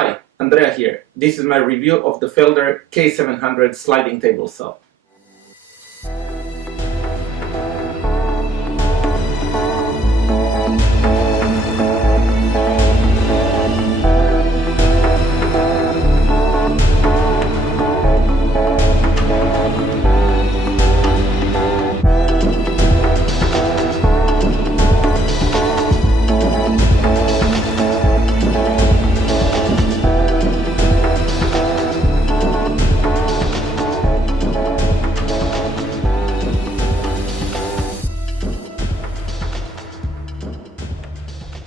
Hi, Andrea here. This is my review of the Felder K700 Sliding Table Saw.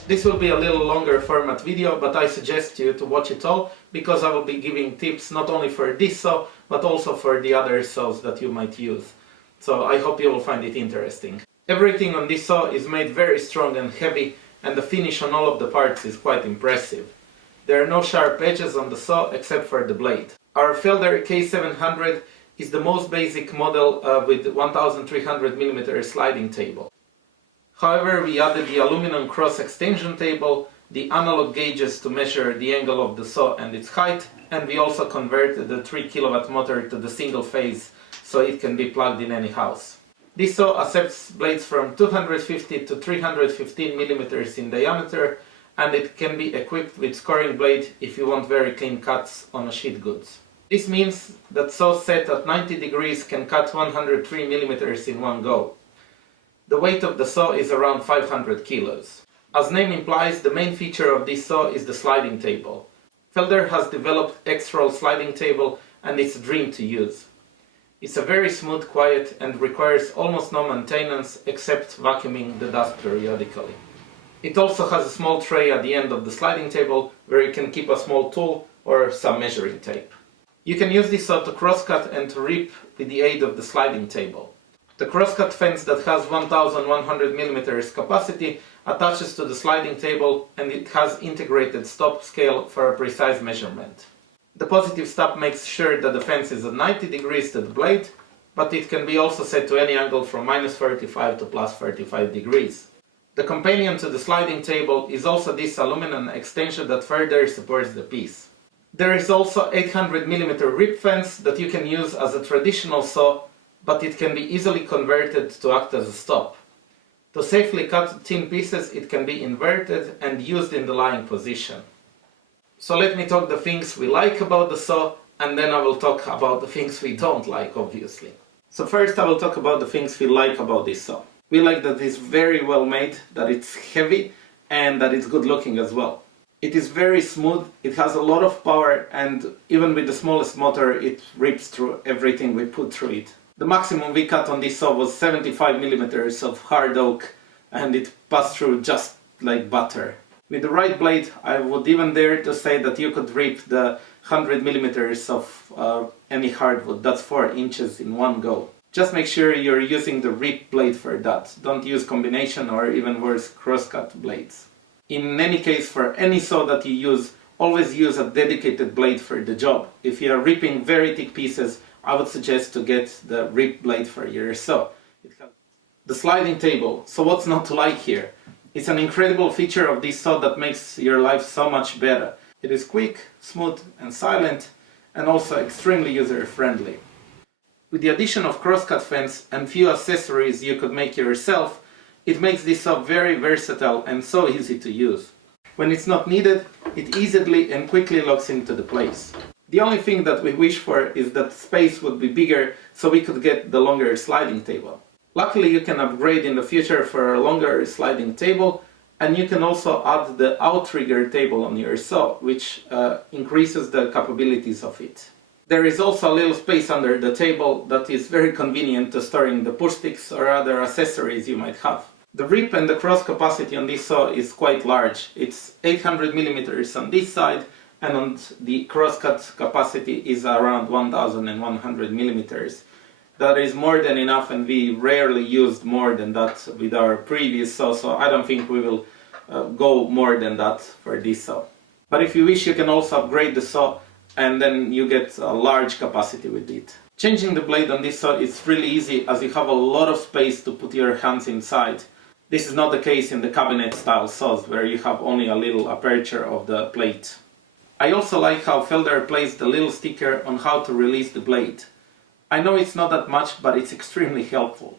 This will be a little longer format video, but I suggest you to watch it all because I will be giving tips not only for this saw but also for the other saws that you might use. So I hope you will find it interesting. Everything on this saw is made very strong and heavy, and the finish on all of the parts is quite impressive. There are no sharp edges on the saw except for the blade. Our Felder K700 is the most basic model with 1300mm sliding table. However, we added the aluminum cross extension table, the analog gauges to measure the angle of the saw and its height, and we also converted the 3 kW motor to the single phase so it can be plugged in any house. This saw accepts blades from 250 to 315 mm in diameter, and it can be equipped with scoring blade if you want very clean cuts on sheet goods. This means that saws set at 90 degrees can cut 103 mm in one go. The weight of the saw is around 500 kilos. As name implies, the main feature of this saw is the sliding table. Felder has developed X-roll sliding table and it's a dream to use. It's a very smooth, quiet and requires almost no maintenance except vacuuming the dust periodically. It also has a small tray at the end of the sliding table where you can keep a small tool or some measuring tape. You can use this saw to crosscut and to rip with the aid of the sliding table. The crosscut fence that has 1100mm capacity attaches to the sliding table, and it has integrated stop scale for a precise measurement. The positive stop makes sure that the fence is at 90 degrees to the blade, but it can be also set to any angle from -45 to +35 degrees. The companion to the sliding table is also this aluminum extension that further supports the piece. There is also 800mm rip fence that you can use as a traditional saw, but it can be easily converted to act as a stop. To safely cut thin pieces, it can be inverted and used in the lying position. So let me talk the things we like about the saw, and then I will talk about the things we don't like, obviously. So first I will talk about the things we like about this saw. We like that it's very well made, that it's heavy, and that it's good looking as well. It is very smooth, it has a lot of power, and even with the smallest motor it rips through everything we put through it. The maximum we cut on this saw was 75mm of hard oak, and it passed through just like butter. With the right blade, I would even dare to say that you could rip the 100mm of any hardwood. That's 4 inches in one go. Just make sure you're using the rip blade for that. Don't use combination or even worse, crosscut blades. In any case, for any saw that you use, always use a dedicated blade for the job. If you are ripping very thick pieces, I would suggest to get the rip blade for your saw. The sliding table, so what's not to like here? It's an incredible feature of this saw that makes your life so much better. It is quick, smooth and silent, and also extremely user-friendly. With the addition of crosscut fence and few accessories you could make yourself, it makes this saw very versatile and so easy to use. When it's not needed, it easily and quickly locks into the place. The only thing that we wish for is that space would be bigger so we could get the longer sliding table. Luckily you can upgrade in the future for a longer sliding table, and you can also add the outrigger table on your saw, which increases the capabilities of it. There is also a little space under the table that is very convenient to storing the push sticks or other accessories you might have. The rip and the cross capacity on this saw is quite large. It's 800mm on this side, and on the crosscut capacity is around 1100mm. That is more than enough, and we rarely used more than that with our previous saw, so I don't think we will go more than that for this saw. But if you wish, you can also upgrade the saw and then you get a large capacity with it. Changing the blade on this saw is really easy, as you have a lot of space to put your hands inside. This is not the case in the cabinet style saws where you have only a little aperture of the plate. I also like how Felder placed the little sticker on how to release the blade. I know it's not that much, but it's extremely helpful.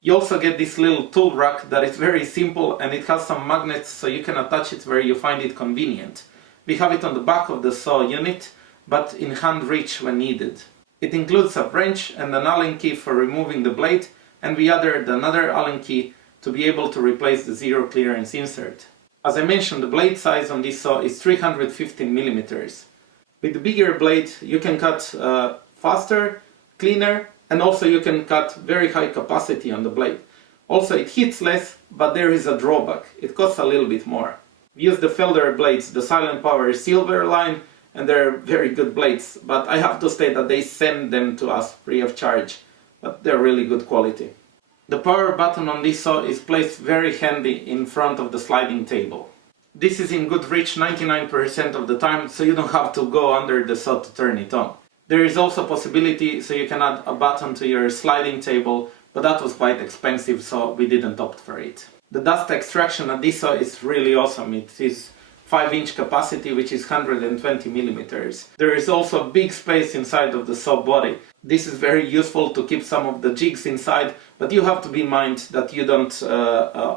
You also get this little tool rack that is very simple, and it has some magnets so you can attach it where you find it convenient. We have it on the back of the saw unit, but in hand reach when needed. It includes a wrench and an Allen key for removing the blade, and we added another Allen key to be able to replace the zero clearance insert. As I mentioned, the blade size on this saw is 315 mm. With the bigger blade you can cut faster, cleaner, and also you can cut very high capacity on the blade. Also it hits less, but there is a drawback. It costs a little bit more. We use the Felder blades, the Silent Power Silver line, and they're very good blades, but I have to state that they send them to us free of charge, but they're really good quality. The power button on this saw is placed very handy in front of the sliding table. This is in good reach 99% of the time, so you don't have to go under the saw to turn it on. There is also a possibility so you can add a button to your sliding table, but that was quite expensive, so we didn't opt for it. The dust extraction on this saw is really awesome. It is 5-inch capacity, which is 120 mm. There is also a big space inside of the saw body. This is very useful to keep some of the jigs inside, but you have to be mindful that you don't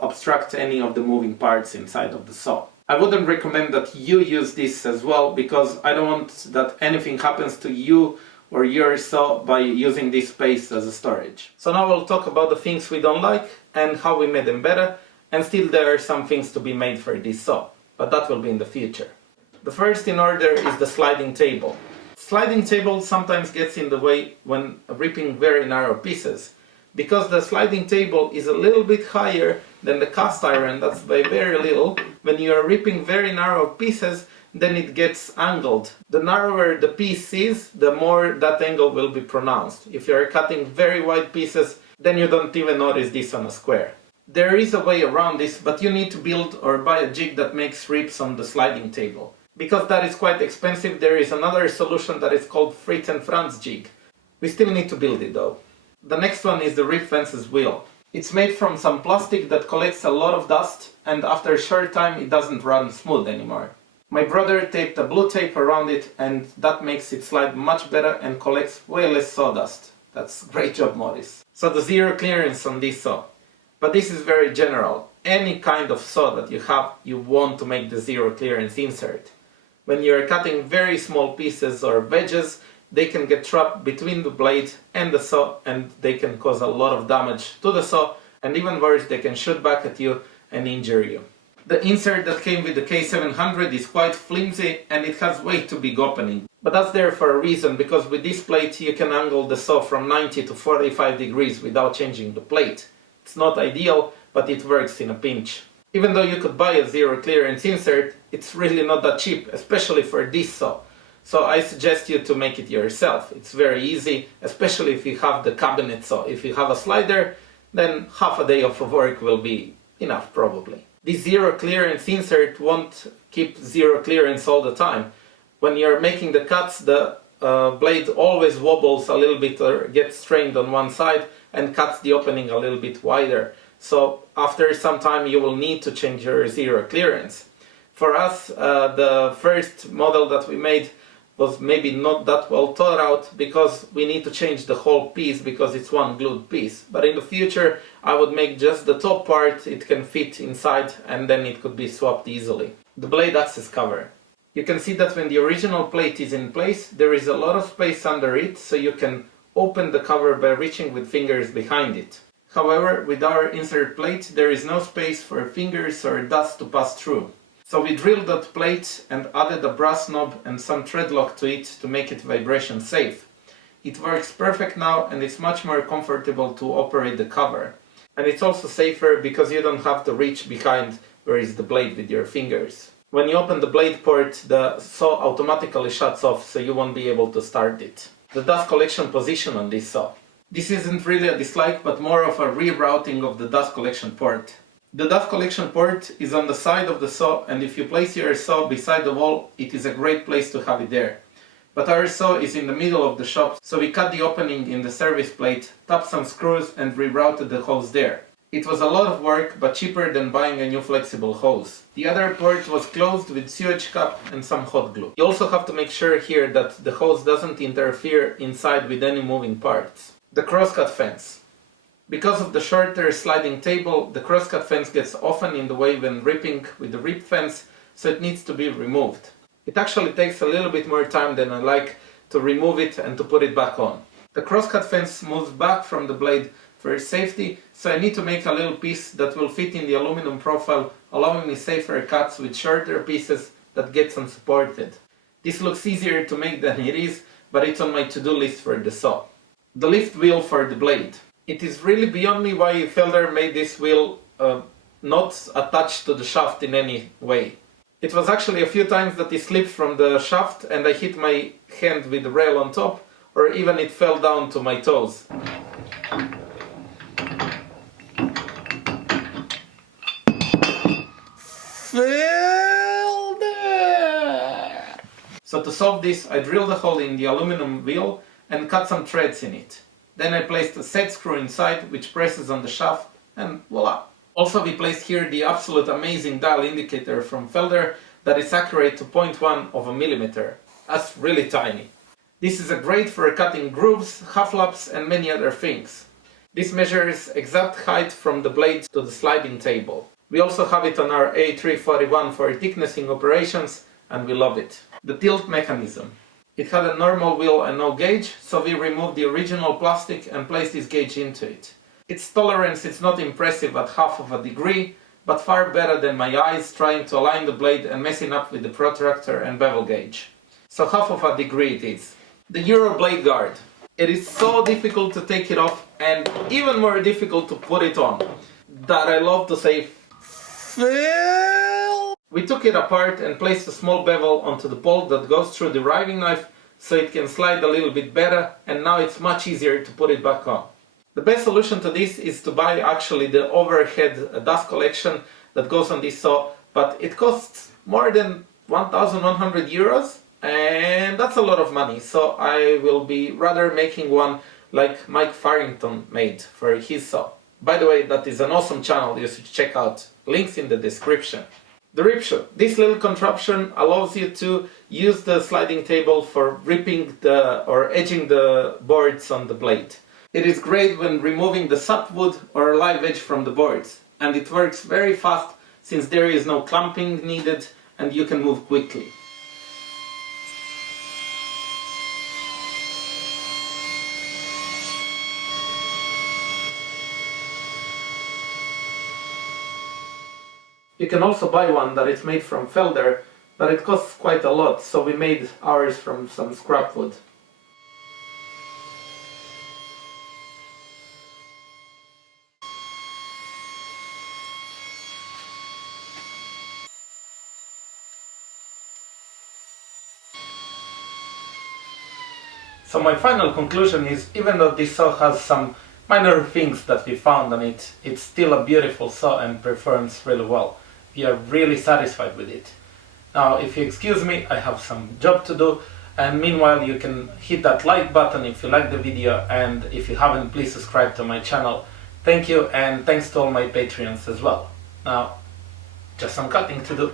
obstruct any of the moving parts inside of the saw. I wouldn't recommend that you use this as well, because I don't want that anything happens to you or your saw by using this space as a storage. So now we'll talk about the things we don't like and how we made them better, and still there are some things to be made for this saw, but that will be in the future. The first in order is the sliding table. Sliding table sometimes gets in the way when ripping very narrow pieces. Because the sliding table is a little bit higher than the cast iron, that's by very little, when you are ripping very narrow pieces, then it gets angled. The narrower the piece is, the more that angle will be pronounced. If you are cutting very wide pieces, then you don't even notice this on a square. There is a way around this, but you need to build or buy a jig that makes rips on the sliding table. Because that is quite expensive, there is another solution that is called Fritz and Franz jig. We still need to build it though. The next one is the rip fences wheel. It's made from some plastic that collects a lot of dust, and after a short time it doesn't run smooth anymore. My brother taped a blue tape around it, and that makes it slide much better and collects way less sawdust. That's great job, Morris. So the zero clearance on this saw. But this is very general. Any kind of saw that you have, you want to make the zero clearance insert. When you are cutting very small pieces or wedges, they can get trapped between the blade and the saw, and they can cause a lot of damage to the saw, and even worse, they can shoot back at you and injure you. The insert that came with the K700 is quite flimsy and it has way too big opening. But that's there for a reason, because with this plate you can angle the saw from 90 to 45 degrees without changing the plate. It's not ideal, but it works in a pinch. Even though you could buy a zero clearance insert, it's really not that cheap, especially for this saw. So I suggest you to make it yourself. It's very easy, especially if you have the cabinet saw. If you have a slider, then half a day of work will be enough probably. This zero clearance insert won't keep zero clearance all the time. When you're making the cuts, the blade always wobbles a little bit or gets strained on one side and cuts the opening a little bit wider. So after some time you will need to change your zero clearance. For us, the first model that we made was maybe not that well thought out, because we need to change the whole piece because it's one glued piece. But in the future I would make just the top part, it can fit inside, and then it could be swapped easily. The blade access cover. You can see that when the original plate is in place, there is a lot of space under it, so you can open the cover by reaching with fingers behind it. However, with our insert plate there is no space for fingers or dust to pass through. So we drilled that plate and added a brass knob and some thread lock to it to make it vibration safe. It works perfect now, and it's much more comfortable to operate the cover. And it's also safer because you don't have to reach behind where is the blade with your fingers. When you open the blade port, the saw automatically shuts off, so you won't be able to start it. The dust collection position on this saw. This isn't really a dislike, but more of a rerouting of the dust collection port. The dust collection port is on the side of the saw, and if you place your saw beside the wall, it is a great place to have it there. But our saw is in the middle of the shop, so we cut the opening in the service plate, tapped some screws and rerouted the hose there. It was a lot of work, but cheaper than buying a new flexible hose. The other port was closed with sewage cap and some hot glue. You also have to make sure here that the hose doesn't interfere inside with any moving parts. The crosscut fence. Because of the shorter sliding table, the crosscut fence gets often in the way when ripping with the rip fence, so it needs to be removed. It actually takes a little bit more time than I like to remove it and to put it back on. The crosscut fence moves back from the blade for safety, so I need to make a little piece that will fit in the aluminum profile, allowing me safer cuts with shorter pieces that gets unsupported. This looks easier to make than it is, but it's on my to-do list for the saw. The lift wheel for the blade. It is really beyond me why Felder made this wheel not attached to the shaft in any way. It was actually a few times that it slipped from the shaft and I hit my hand with the rail on top, or even it fell down to my toes. So to solve this, I drilled a hole in the aluminum wheel and cut some threads in it. Then I placed a set screw inside, which presses on the shaft, and voila! Also, we placed here the absolute amazing dial indicator from Felder that is accurate to 0.1 of a millimeter. That's really tiny. This is great for cutting grooves, half laps and many other things. This measures exact height from the blade to the sliding table. We also have it on our A341 for thicknessing operations, and we love it. The tilt mechanism. It had a normal wheel and no gauge, so we removed the original plastic and placed this gauge into it. Its tolerance is not impressive at half of a degree, but far better than my eyes trying to align the blade and messing up with the protractor and bevel gauge. So half of a degree it is. The Euro blade guard. It is so difficult to take it off and even more difficult to put it on that I love to say fail. We took it apart and placed a small bevel onto the bolt that goes through the riving knife so it can slide a little bit better, and now it's much easier to put it back on. The best solution to this is to buy actually the overhead dust collection that goes on this saw, but it costs more than 1,100 euros and that's a lot of money, so I will be rather making one like Mike Farrington made for his saw. By the way, that is an awesome channel you should check out, links in the description. The rip shoe. This little contraption allows you to use the sliding table for ripping or edging the boards on the blade. It is great when removing the sapwood or live edge from the boards, and it works very fast since there is no clamping needed and you can move quickly. You can also buy one that is made from Felder, but it costs quite a lot, so we made ours from some scrap wood. So my final conclusion is, even though this saw has some minor things that we found on it, it's still a beautiful saw and performs really well. We are really satisfied with it. Now, if you excuse me, I have some job to do, and meanwhile you can hit that like button if you like the video, and if you haven't, please subscribe to my channel. Thank you, and thanks to all my Patreons as well. Now, just some cutting to do.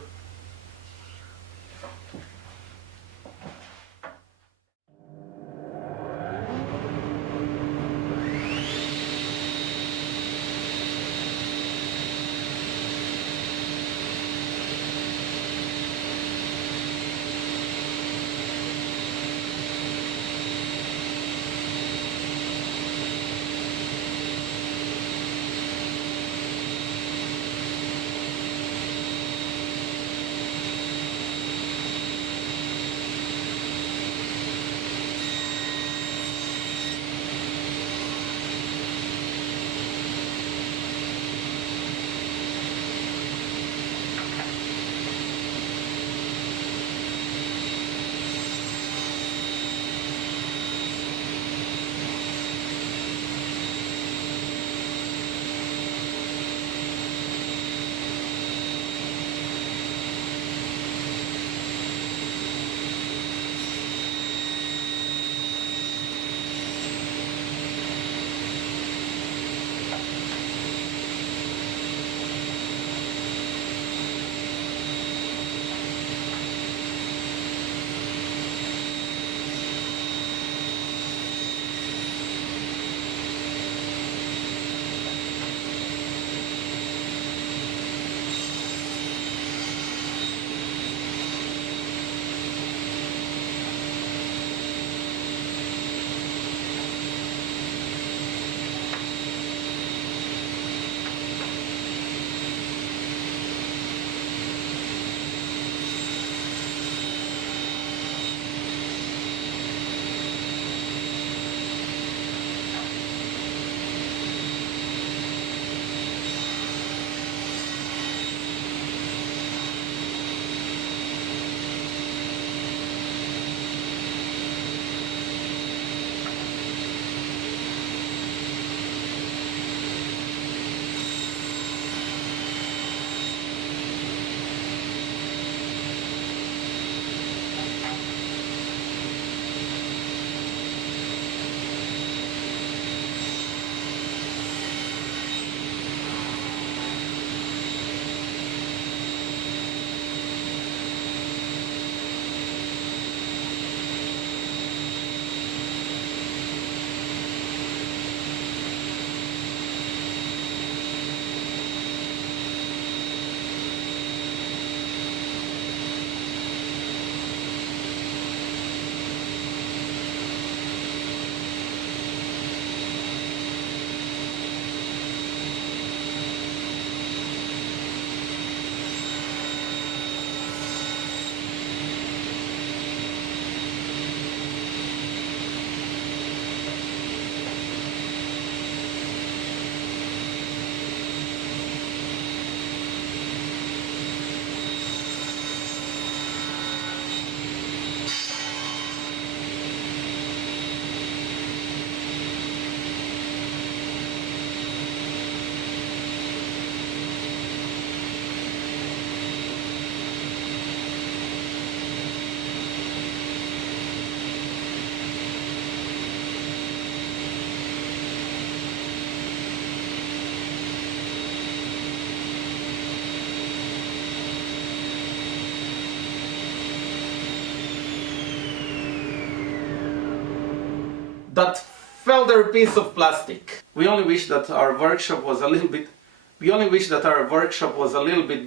that Felder piece of plastic. We only wish that our workshop was a little bit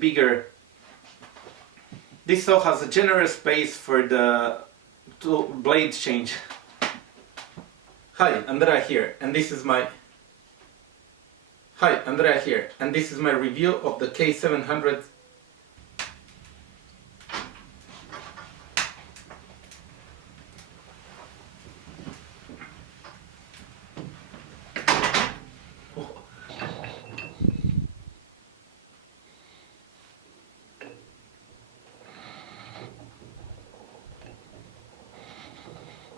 bigger. This saw has a generous space for the blade change. Hi, Andrea here, and this is my review of the K700